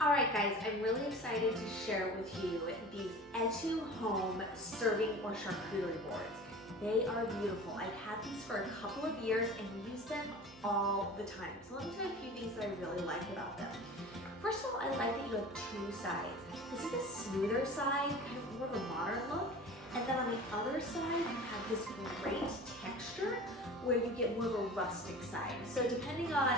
Alright guys, I'm really excited to share with you these etuHome serving or charcuterie boards. They are beautiful. I've had these for a couple of years and use them all the time. So let me tell you a few things that I really like about them. First of all, I like that you have two sides. This is a smoother side, kind of more of a modern look. And then on the other side, you have this great texture where you get more of a rustic side. So depending on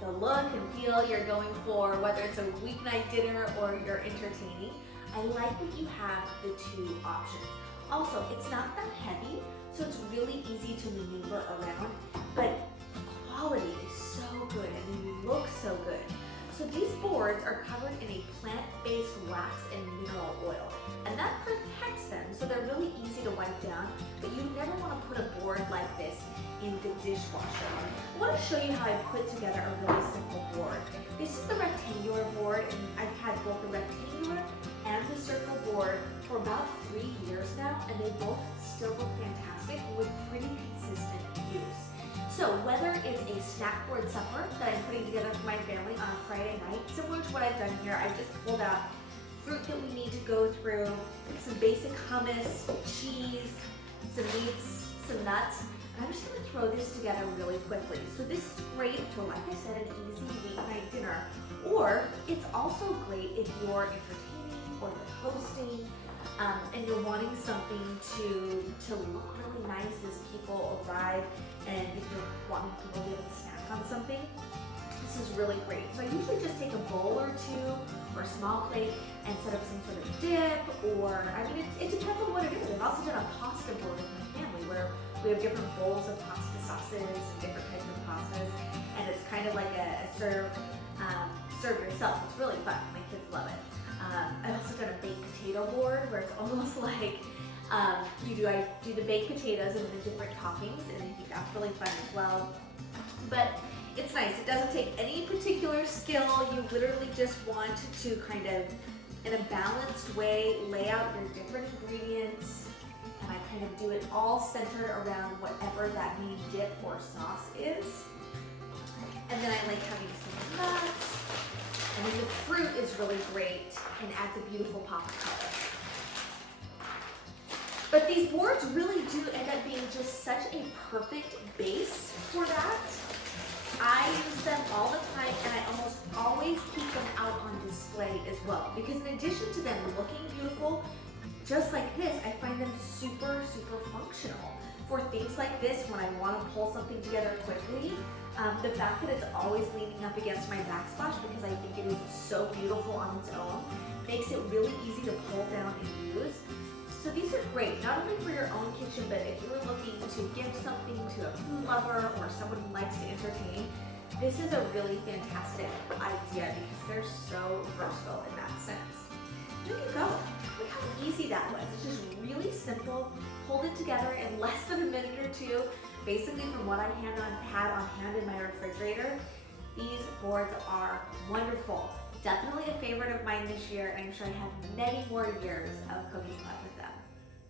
the look and feel you're going for, whether it's a weeknight dinner or you're entertaining, I like that you have the two options. Also, it's not that heavy, so it's really easy to maneuver around, but quality is so good and they look so good. So these boards are covered in a plant-based wax and mineral oil, and that protects them so they're really easy to wipe down, but you never want to put a board like this in the dishwasher. I want to show you how I put together a really simple board. This is the rectangular board, and I've had both the rectangular and the circle board for about 3 years now, and they both still look fantastic with pretty consistent use. So whether it's a snack board supper that I'm putting together for my family on a Friday night, similar to what I've done here, I just pulled out fruit that we need to go through, some basic hummus, cheese, some meats, some nuts. And I'm just going to throw this together really quickly. So this is great for, like I said, an easy weeknight dinner. Or it's also great if you're entertaining or you're hosting and you're wanting something to look really nice as people arrive, and if you're wanting people to be able to snack on something, this is really great. So I usually just take a bowl or two or a small plate and set up some sort of dip, or, I mean, it depends on what it is. I've also done a pasta board with my family where we have different bowls of pasta sauces and different types of pastas, and it's kind of like a serve yourself. It's really fun. My kids love it. I've also done a baked potato board where it's almost like I do the baked potatoes and the different toppings, and I think that's really fun as well. But it's nice. It doesn't take any particular skill. You literally just want to kind of, in a balanced way, lay out your different ingredients, and I kind of do it all centered around whatever that main dip or sauce is. And then I like having some nuts. And then the fruit is really great and adds a beautiful pop of color. But these boards really do end up being just such a perfect base for that. I use them all the time, and I almost always keep them out on display as well. Because in addition to them looking beautiful, just like this, I find them super, super functional. For things like this, when I want to pull something together quickly, the fact that it's always leaning up against my backsplash, because I think it is so beautiful on its own, makes it really easy to pull down and use. So these are great, not only for your own kitchen, but if you're looking to gift something to a food lover or someone who likes to entertain, this is a really fantastic idea because they're so versatile in that sense. There you go. Look how easy that was. It's just really simple. Pulled it together in less than a minute or two. Basically, from what I had on hand in my refrigerator, these boards are wonderful. Definitely a favorite of mine this year, and I'm sure I have many more years of cooking fun with them.